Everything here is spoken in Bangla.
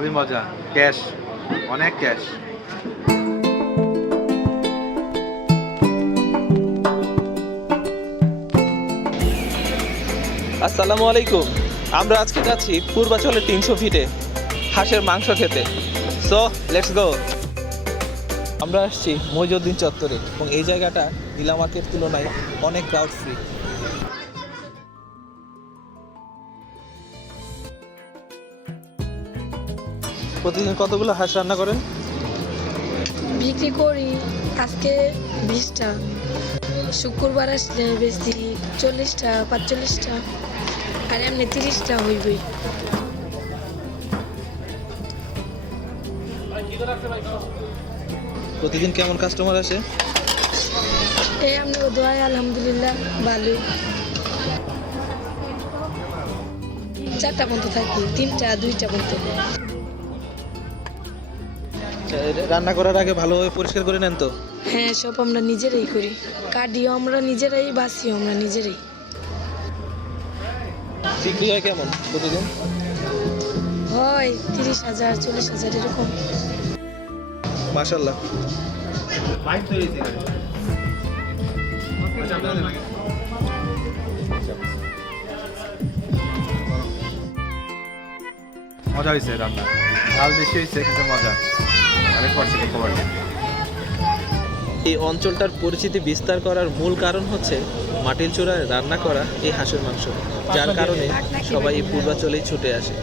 খুবই মজা, ক্যাশ, অনেক ক্যাশ। আসসালামু আলাইকুম। আমরা আজকে যাচ্ছি পূর্বাচলের 300 ফিটে হাঁসের মাংস খেতে। So let's go. আমরা আসছি মইজউদ্দিন চত্বরে এবং এই জায়গাটা নীলা মার্কেট তুলনায় অনেক ক্রাউড ফ্রি। প্রতিদিন কতগুলো হাঁস রান্না করেন? বিক্রি করি আজকে 20টা, শুক্রবার আসলে বেশি 40টা 45টা, আর এমনি 30টা হইবই। প্রতিদিন কেমন কাস্টমার আসে? এই আপনার দোয়ায় আলহামদুলিল্লাহ ভালোই। 4টা পর্যন্ত থাকি, 3টা 2টা পর্যন্ত। রান্না করার আগে ভালোভাবে পরিষ্কার করে নেন তো? হ্যাঁ, সব আমরা নিজেরাই করি, কাটিও আমরা নিজেরাই, বাসিও আমরা নিজেরাই। বিক্রি হয় কেমন প্রতিদিন? হয় 30,000 40,000 এরকম। মাশাআল্লাহ। মজা হয়েছে রান্না, ঝাল বেশি হয়েছে কিন্তু মজা অনেক পড়ছে খবর। এই অঞ্চলটার পরিচিতি বিস্তার করার মূল কারণ হচ্ছে মাটির চুলায় রান্না করা এই হাঁসের মাংস, যার কারণে সবাই এই পূর্বাচলেই ছুটে আসে।